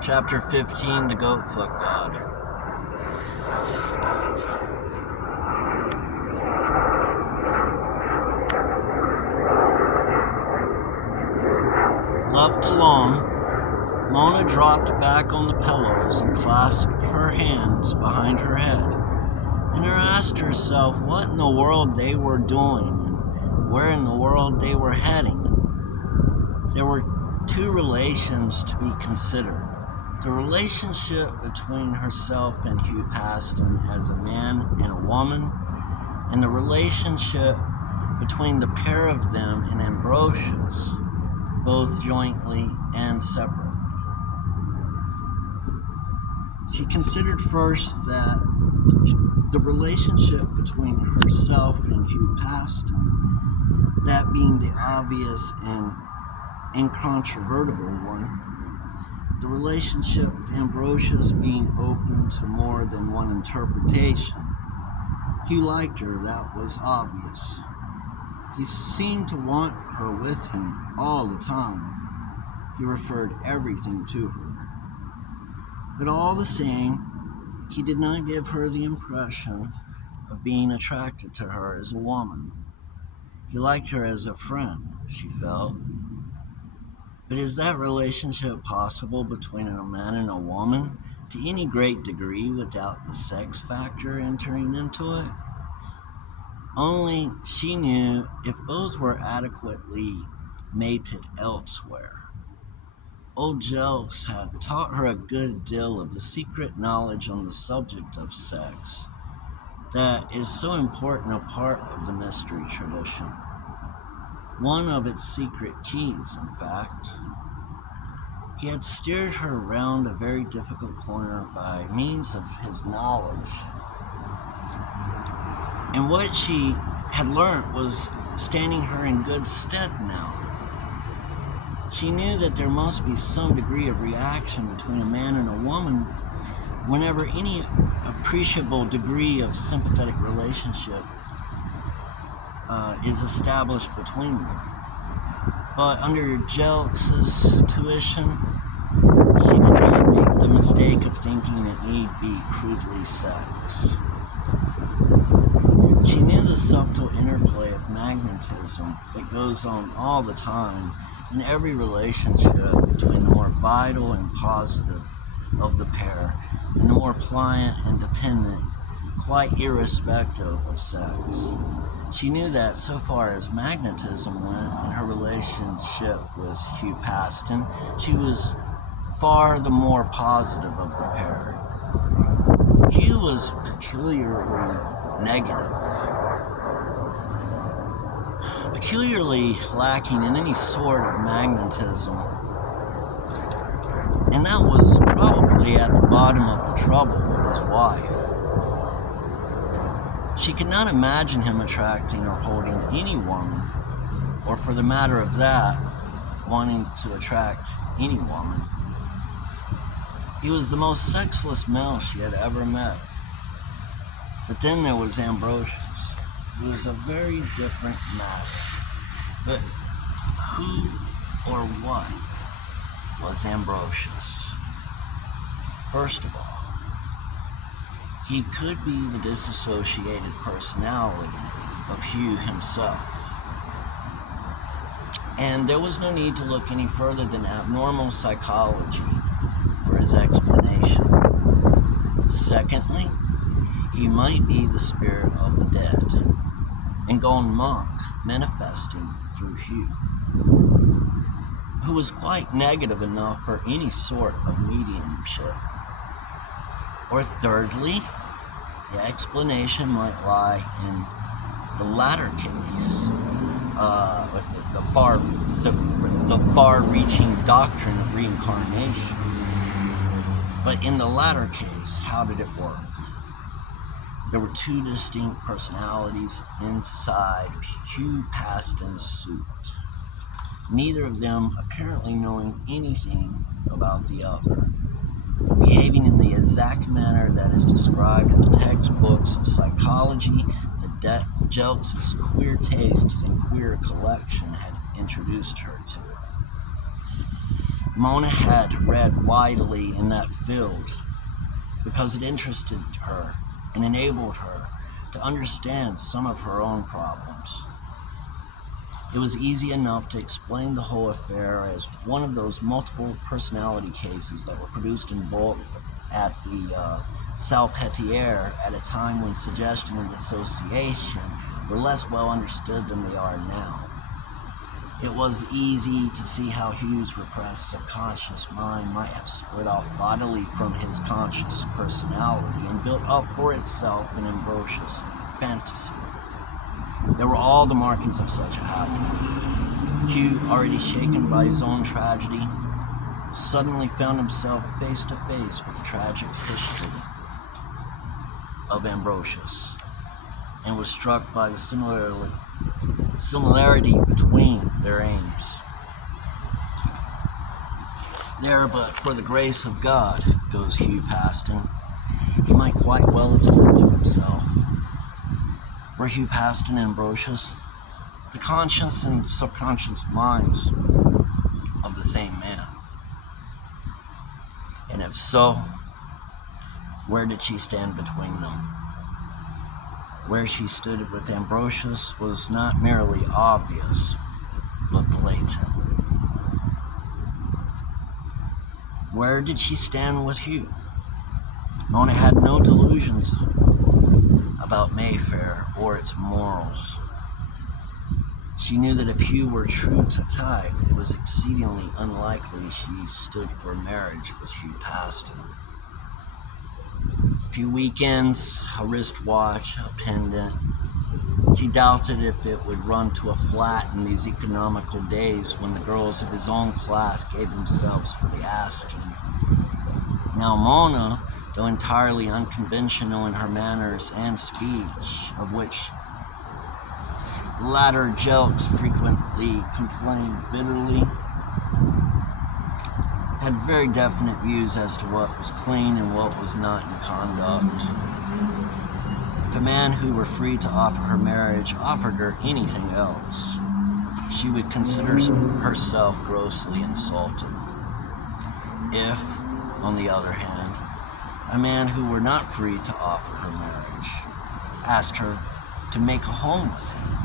Chapter 15, The Goat-Foot God. Left alone, Mona dropped back on the pillows and clasped her hands behind her head, and asked herself what in the world they were doing and where in the world they were heading. There were two relations to be considered. The relationship between herself and Ch.15 as a man and a woman, and the relationship between the pair of them and Ambrosius, both jointly and separately. She considered first that the relationship between herself and Ch.15, that being the obvious and incontrovertible one, the relationship with Ambrosius being open to more than one interpretation. He liked her, that was obvious. He seemed to want her with him all the time. He referred everything to her. But all the same, he did not give her the impression of being attracted to her as a woman. He liked her as a friend, she felt. But is that relationship possible between a man and a woman to any great degree without the sex factor entering into it? Only she knew if both were adequately mated elsewhere. Old Jelks had taught her a good deal of the secret knowledge on the subject of sex that is so important a part of the mystery tradition. One of its secret keys, in fact. He had steered her around a very difficult corner by means of his knowledge. And what she had learnt was standing her in good stead now. She knew that there must be some degree of reaction between a man and a woman whenever any appreciable degree of sympathetic relationship is established between them. But under Jelks' tuition, she did not make the mistake of thinking it need be crudely sex. She knew the subtle interplay of magnetism that goes on all the time in every relationship between the more vital and positive of the pair and the more pliant and dependent, quite irrespective of sex. She knew that so far as magnetism went in her relationship with Ch.15, she was far the more positive of the pair. Hugh was peculiarly negative, peculiarly lacking in any sort of magnetism, and that was probably at the bottom of the trouble with his wife. She could not imagine him attracting or holding any woman, or for the matter of that, wanting to attract any woman. He was the most sexless male she had ever met. But then there was Ambrosius. It was a very different matter. But who or what was Ambrosius? First of all, he could be the disassociated personality of Hugh himself. And there was no need to look any further than abnormal psychology for his explanation. Secondly, he might be the spirit of the dead and gone monk manifesting through Hugh, who was quite negative enough for any sort of mediumship. Or thirdly, the explanation might lie in the latter case, the far-reaching doctrine of reincarnation. But in the latter case, how did it work? There were two distinct personalities inside Ch.15's suit, neither of them apparently knowing anything about the other, behaving in the exact manner that is described in the textbooks of psychology that Jelks' queer tastes and queer collection had introduced her to. Mona had read widely in that field because it interested her and enabled her to understand some of her own problems. It was easy enough to explain the whole affair as one of those multiple personality cases that were produced in bulk at the Salpêtrière at a time when suggestion and association were less well understood than they are now. It was easy to see how Hugh's repressed subconscious mind might have split off bodily from his conscious personality and built up for itself an ambrosious fantasy. There were all the markings of such a happening. Hugh, already shaken by his own tragedy, suddenly found himself face to face with the tragic history of Ambrosius, and was struck by the similarity between their aims. There, but for the grace of God, goes Hugh Paston, he might quite well have said to himself. Were Hugh Paston and Ambrosius the conscious and subconscious minds of the same man? And if so, where did she stand between them? Where she stood with Ambrosius was not merely obvious, but blatant. Where did she stand with Hugh? Mona had no delusions about Mayfair or its morals. She knew that if Hugh were true to type, it was exceedingly unlikely she stood for marriage with Hugh Paston. A few weekends, a wristwatch, a pendant. She doubted if it would run to a flat in these economical days when the girls of his own class gave themselves for the asking. Now Mona, though entirely unconventional in her manners and speech, of which latter Jelks frequently complained bitterly, had very definite views as to what was clean and what was not in conduct. If a man who were free to offer her marriage offered her anything else, she would consider herself grossly insulted. If, on the other hand, a man who were not free to offer her marriage asked her to make a home with him,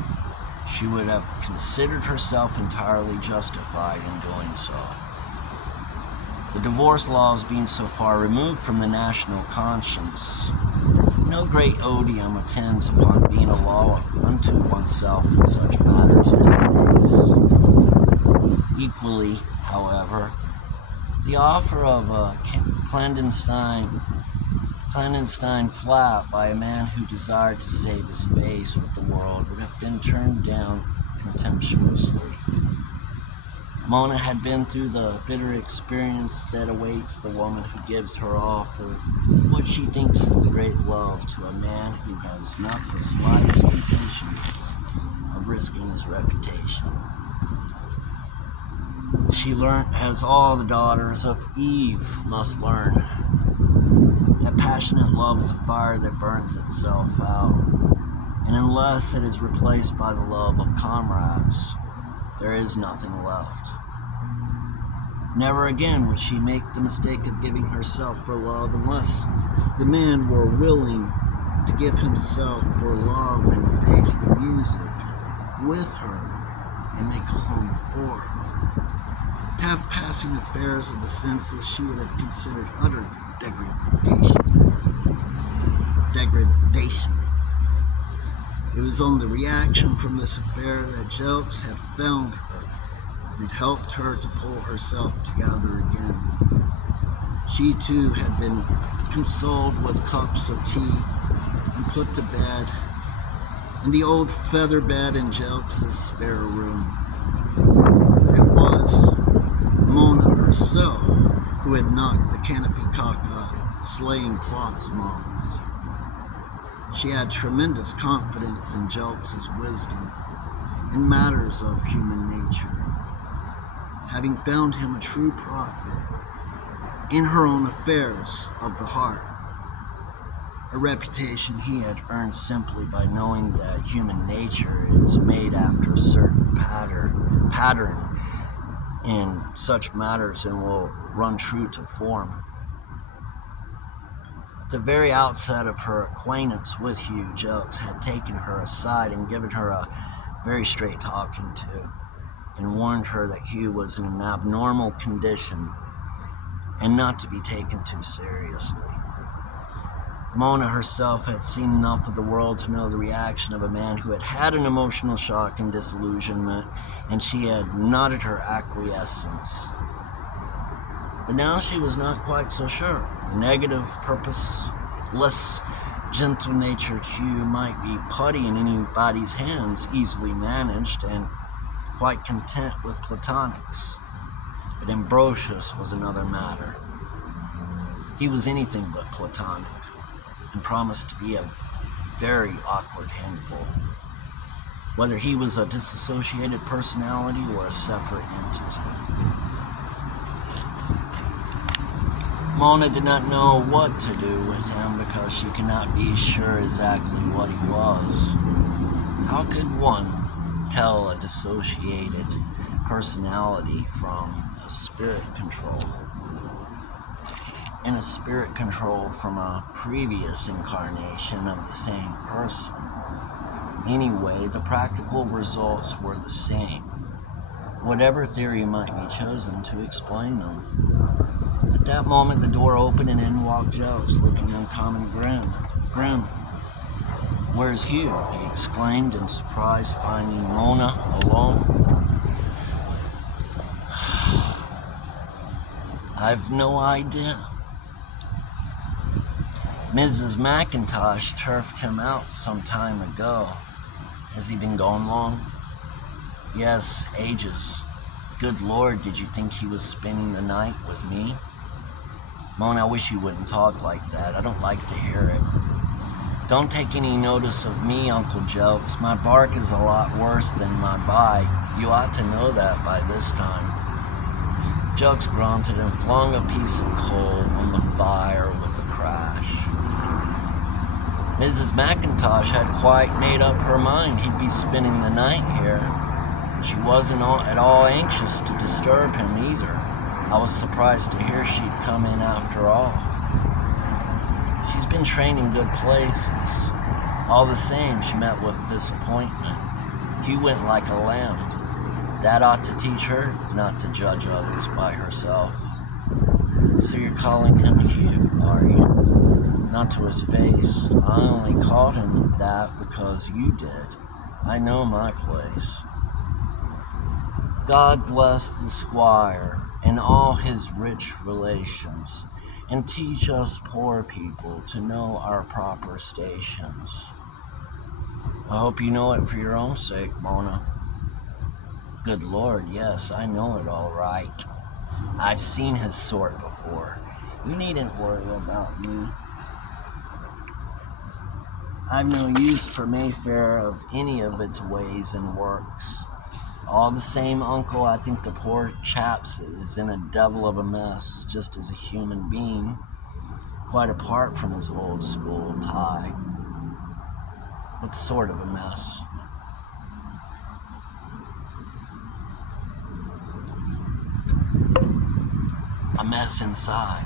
she would have considered herself entirely justified in doing so. The divorce laws being so far removed from the national conscience, no great odium attends upon being a law unto oneself in such matters nowadays. Equally, however, the offer of a clandestine flat by a man who desired to save his face with the world would have been turned down contemptuously. Mona had been through the bitter experience that awaits the woman who gives her offer what she thinks is the great love to a man who has not the slightest intention of risking his reputation. She learnt, as all the daughters of Eve must learn, that passionate love is a fire that burns itself out, and unless it is replaced by the love of comrades, there is nothing left. Never again would she make the mistake of giving herself for love unless the man were willing to give himself for love and face the music with her and make a home for her. To have passing affairs of the senses she would have considered utter degradation. It was on the reaction from this affair that Jelks had found her and helped her to pull herself together again. She too had been consoled with cups of tea and put to bed in the old feather bed in Jelks' spare room. It was Mona herself who had knocked the canopy cock up, slaying cloths moths. She had tremendous confidence in Jelks' wisdom in matters of human nature, having found him a true prophet in her own affairs of the heart, a reputation he had earned simply by knowing that human nature is made after a certain pattern in such matters and will run true to form. At the very outset of her acquaintance with Hugh, Jelks had taken her aside and given her a very straight talking to, and warned her that Hugh was in an abnormal condition and not to be taken too seriously. Mona herself had seen enough of the world to know the reaction of a man who had had an emotional shock and disillusionment, and she had nodded her acquiescence. But now she was not quite so sure. The negative, purposeless, gentle-natured Hugh might be putty in anybody's hands, easily managed, and quite content with platonics. But Ambrosius was another matter. He was anything but platonic, and promised to be a very awkward handful, whether he was a disassociated personality or a separate entity. Mona did not know what to do with him because she could not be sure exactly what he was. How could one tell a dissociated personality from a spirit control? And a spirit control from a previous incarnation of the same person. Anyway, the practical results were the same, whatever theory might be chosen to explain them. At that moment, the door opened and in walked Jelks, looking uncommon grim. "Where's Hugh?" he exclaimed in surprise, finding Mona alone. "I've no idea. Mrs. McIntosh turfed him out some time ago. Has he been gone long?" "Yes, ages. Good Lord, did you think he was spending the night with me?" "Mona, I wish you wouldn't talk like that. I don't like to hear it." "Don't take any notice of me, Uncle Jelks. My bark is a lot worse than my bite. You ought to know that by this time." Jelks grunted and flung a piece of coal on the fire with a crash. Mrs. McIntosh had quite made up her mind he'd be spending the night here. She wasn't at all anxious to disturb him either. I was surprised to hear she'd come in after all. She's been trained in good places. All the same, she met with disappointment. Hugh went like a lamb. That ought to teach her not to judge others by herself. "So you're calling him Hugh, are you?" "Not to his face. I only called him that because you did. I know my place." God bless the squire and all his rich relations, and teach us poor people to know our proper stations. "I hope you know it for your own sake, Mona." "Good Lord, yes, I know it all right. I've seen his sort before. You needn't worry about me. I've no use for Mayfair of any of its ways and works. All the same, Uncle, I think the poor chap's is in a devil of a mess, just as a human being, quite apart from his old school tie." "What sort of a mess?" "A mess inside.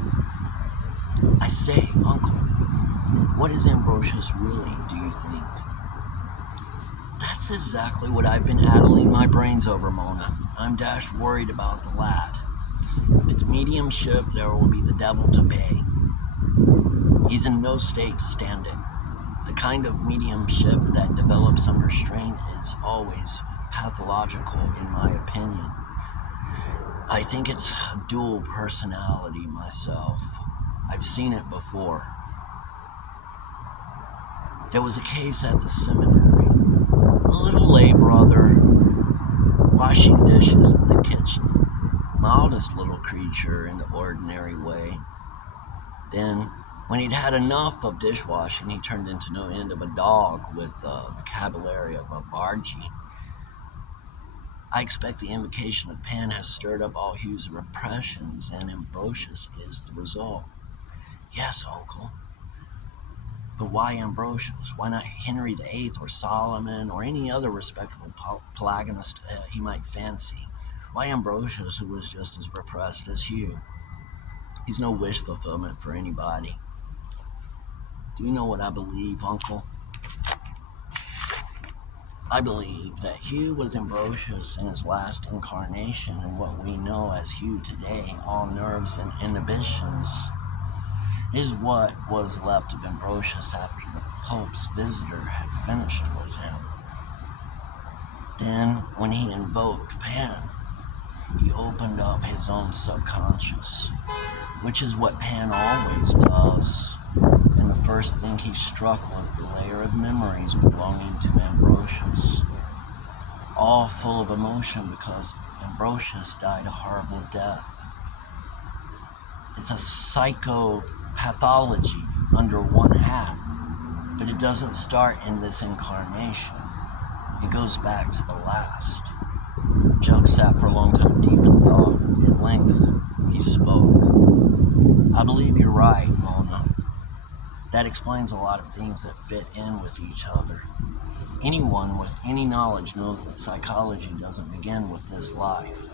I say, Uncle, what is Ambrosius really, do you think?" "That's exactly what I've been addling my brains over, Mona. I'm dashed worried about the lad. If it's mediumship, there will be the devil to pay. He's in no state to stand it. The kind of mediumship that develops under strain is always pathological, in my opinion. I think it's a dual personality myself. I've seen it before. There was a case at the seminary. A little lay brother washing dishes in the kitchen. Mildest little creature in the ordinary way. Then, when he'd had enough of dishwashing, he turned into no end of a dog with the vocabulary of a bargee. I expect the invocation of Pan has stirred up all Hugh's repressions, and Ambrosius is the result." "Yes, Uncle. But why Ambrosius? Why not Henry VIII or Solomon or any other respectable Pelagonist he might fancy? Why Ambrosius, who was just as repressed as Hugh? He's no wish fulfillment for anybody. Do you know what I believe, Uncle? I believe that Hugh was Ambrosius in his last incarnation, and what we know as Hugh today, all nerves and inhibitions, is what was left of Ambrosius after the Pope's visitor had finished with him. Then, when he invoked Pan, he opened up his own subconscious, which is what Pan always does. And the first thing he struck was the layer of memories belonging to Ambrosius, all full of emotion because Ambrosius died a horrible death. It's a psychopathology under one hat, but it doesn't start in this incarnation. It goes back to the last. Junk sat for a long time deep in thought. At length, he spoke. I believe you're right, Mona. That explains a lot of things that fit in with each other. Anyone with any knowledge knows that psychology doesn't begin with this life.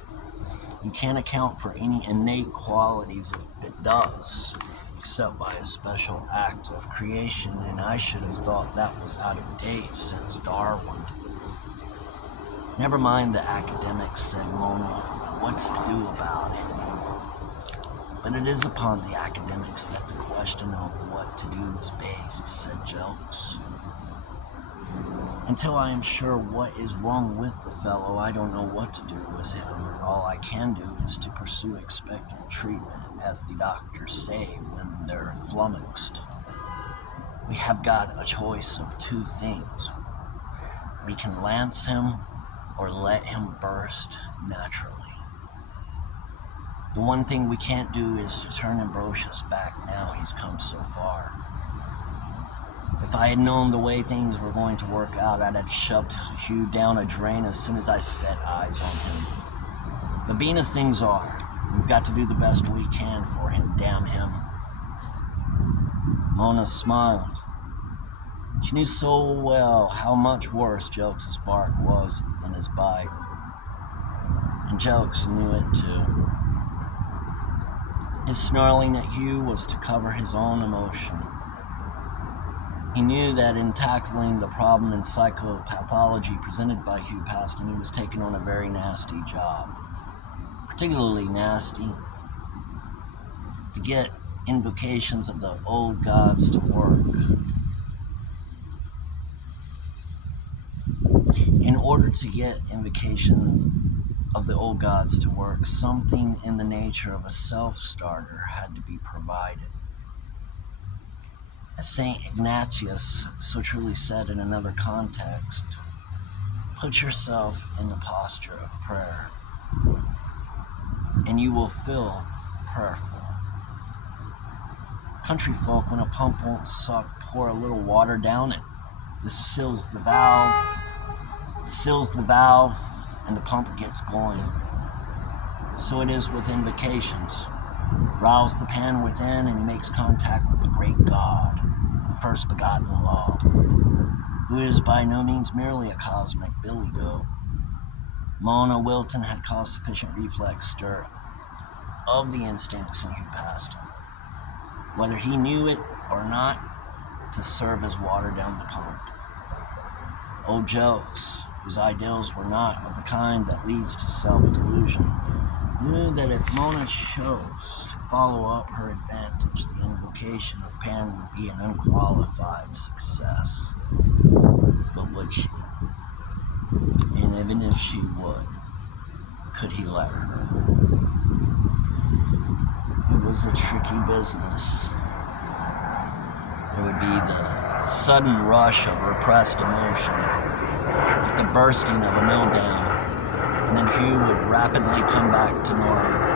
You can't account for any innate qualities if it does, except by a special act of creation, and I should have thought that was out of date since Darwin. Never mind the academics, said Mona. What's to do about it? But it is upon the academics that the question of what to do is based, said Jelks. Until I am sure what is wrong with the fellow, I don't know what to do with him. All I can do is to pursue expectant treatment, as the doctors say when they're flummoxed. We have got a choice of two things. We can lance him or let him burst naturally. The one thing we can't do is to turn Ambrosius back now he's come so far. If I had known the way things were going to work out, I'd have shoved Hugh down a drain as soon as I set eyes on him. But being as things are, we've got to do the best we can for him, damn him. Mona smiled. She knew so well how much worse Jelks' bark was than his bite. And Jelks knew it too. His snarling at Hugh was to cover his own emotion. He knew that in tackling the problem in psychopathology presented by Hugh Paston, he was taking on a very nasty job. Particularly nasty to get invocations of the old gods to work. In order to get invocation of the old gods to work, something in the nature of a self-starter had to be provided. As St. Ignatius so truly said in another context, put yourself in the posture of prayer, and you will feel prayerful. Country folk, when a pump won't suck, pour a little water down it. This seals the valve, and the pump gets going. So it is with invocations. Rouse the pan within, and he makes contact with the great God, the first begotten love, who is by no means merely a cosmic billy goat. Mona Wilton had caused sufficient reflex stir of the instincts in Hugh Paston, whether he knew it or not, to serve as water down the pump. Old Jelks, whose ideals were not of the kind that leads to self-delusion, knew that if Mona chose to follow up her advantage, the invocation of Pan would be an unqualified success. But would she? And even if she would, could he let her? It was a tricky business. There would be the sudden rush of repressed emotion, like the bursting of a mill dam, and then Hugh would rapidly come back to normal.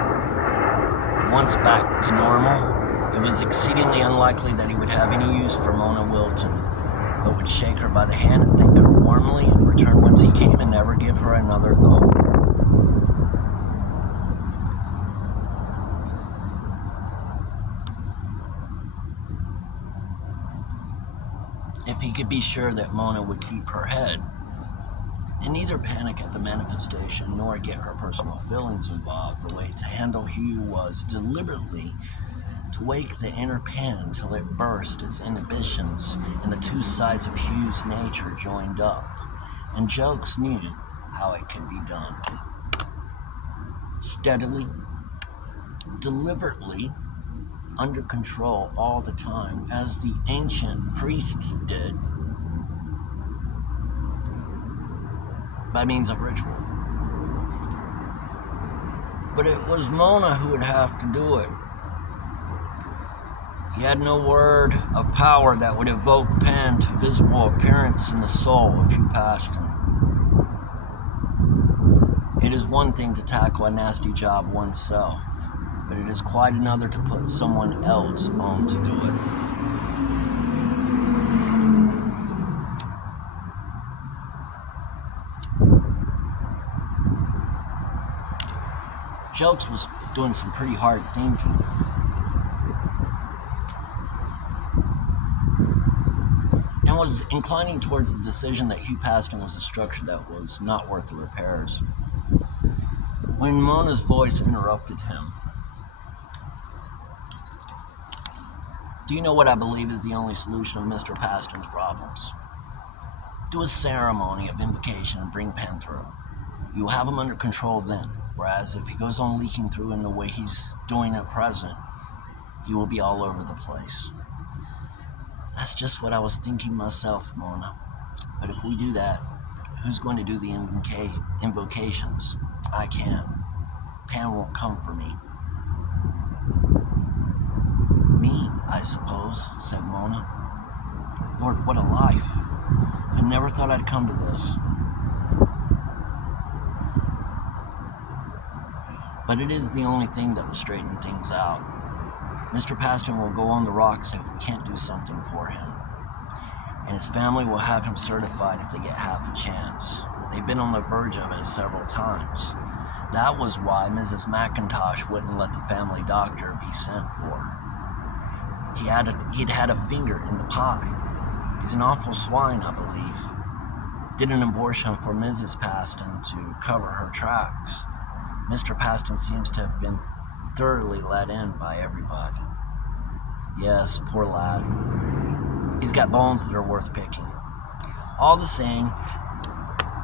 Once back to normal, it was exceedingly unlikely that he would have any use for Mona Wilton, but would shake her by the hand and thank her warmly and return whence he came and never give her another thought. If he could be sure that Mona would keep her head, and neither panic at the manifestation nor get her personal feelings involved. The way to handle Hugh was deliberately to wake the inner pan till it burst its inhibitions and the two sides of Hugh's nature joined up, and Jokes knew how it could be done. Steadily, deliberately, under control all the time, as the ancient priests did, by means of ritual. But it was Mona who would have to do it. He had no word of power that would evoke pen to visible appearance in the soul if you passed him. It is one thing to tackle a nasty job oneself, but it is quite another to put someone else on to do it. Jokes was doing some pretty hard thinking. And was inclining towards the decision that Hugh Paston was a structure that was not worth the repairs, when Mona's voice interrupted him. Do you know what I believe is the only solution of Mr. Paston's problems? Do a ceremony of invocation and bring Penn through. You will have him under control then, whereas if he goes on leaking through in the way he's doing at present, he will be all over the place. That's just what I was thinking myself, Mona. But if we do that, who's going to do the invocations? I can't. Pan won't come for me. Me, I suppose, said Mona. Lord, what a life. I never thought I'd come to this. But it is the only thing that will straighten things out. Mr. Paston will go on the rocks if we can't do something for him. And his family will have him certified if they get half a chance. They've been on the verge of it several times. That was why Mrs. McIntosh wouldn't let the family doctor be sent for. He'd had a finger in the pie. He's an awful swine, I believe. Did an abortion for Mrs. Paston to cover her tracks. Mr. Paston seems to have been thoroughly let in by everybody. Yes, poor lad. He's got bones that are worth picking. All the same,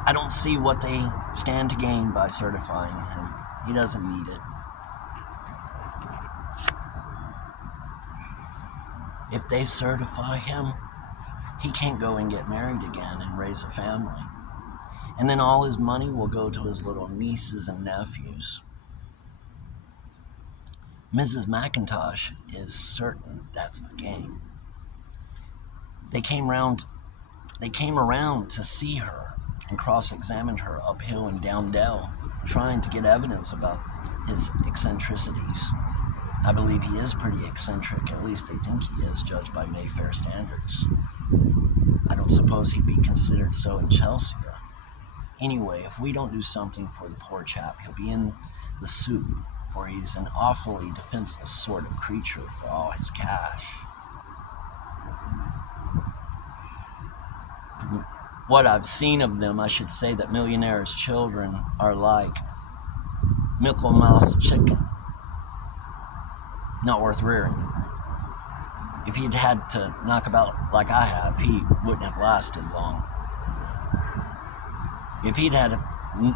I don't see what they stand to gain by certifying him. He doesn't need it. If they certify him, he can't go and get married again and raise a family. And then all his money will go to his little nieces and nephews. Mrs. McIntosh is certain that's the game. They came around to see her and cross-examined her uphill and down dale, trying to get evidence about his eccentricities. I believe he is pretty eccentric, at least they think he is, judged by Mayfair standards. I don't suppose he'd be considered so in Chelsea. Anyway, if we don't do something for the poor chap, he'll be in the soup, for he's an awfully defenseless sort of creature for all his cash. From what I've seen of them, I should say that millionaires' children are like Michaelmas chicken, not worth rearing. If he'd had to knock about like I have, he wouldn't have lasted long. If he'd had to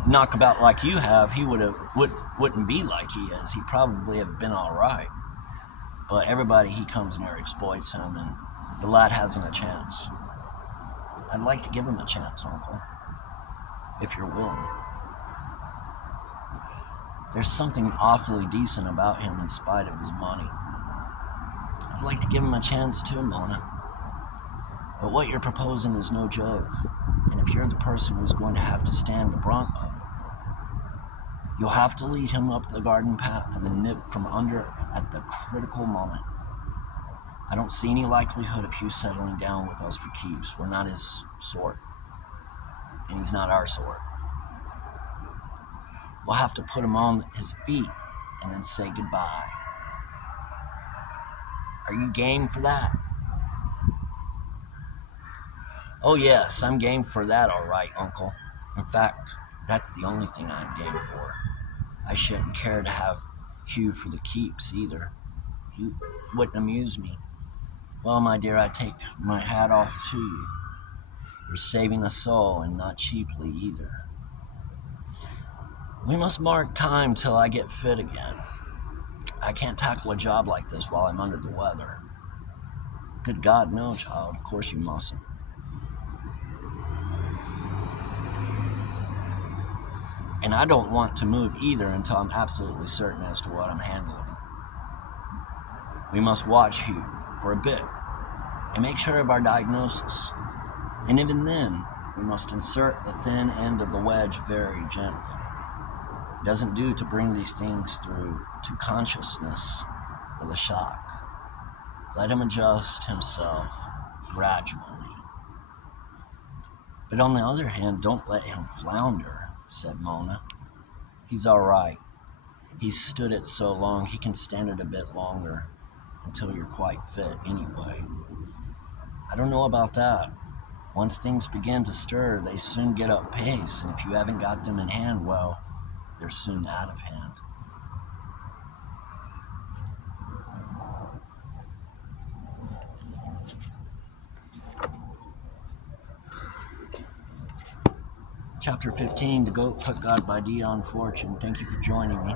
knock about like you have, he wouldn't be like he is. He'd probably have been all right. But everybody he comes near exploits him, and the lad hasn't a chance. I'd like to give him a chance, Uncle, if you're willing. There's something awfully decent about him in spite of his money. I'd like to give him a chance too, Mona. But what you're proposing is no joke. And if you're the person who's going to have to stand the brunt of it, you'll have to lead him up the garden path and then nip from under at the critical moment. I don't see any likelihood of Hugh settling down with us for keeps. We're not his sort. And he's not our sort. We'll have to put him on his feet and then say goodbye. Are you game for that? Oh yes, I'm game for that, all right, Uncle. In fact, that's the only thing I'm game for. I shouldn't care to have Hugh for the keeps either. He wouldn't amuse me. Well, my dear, I take my hat off to you. You're saving a soul, and not cheaply either. We must mark time till I get fit again. I can't tackle a job like this while I'm under the weather. Good God, no, child, of course you mustn't. And I don't want to move either until I'm absolutely certain as to what I'm handling. We must watch Hugh for a bit and make sure of our diagnosis. And even then, we must insert the thin end of the wedge very gently. It doesn't do to bring these things through to consciousness with a shock. Let him adjust himself gradually. But on the other hand, don't let him flounder, said Mona. He's all right. He's stood it so long, he can stand it a bit longer, until you're quite fit anyway. I don't know about that. Once things begin to stir, they soon get up pace, and if you haven't got them in hand, well, they're soon out of hand. Chapter 15, The Goat Foot God by Dion Fortune. Thank you for joining me.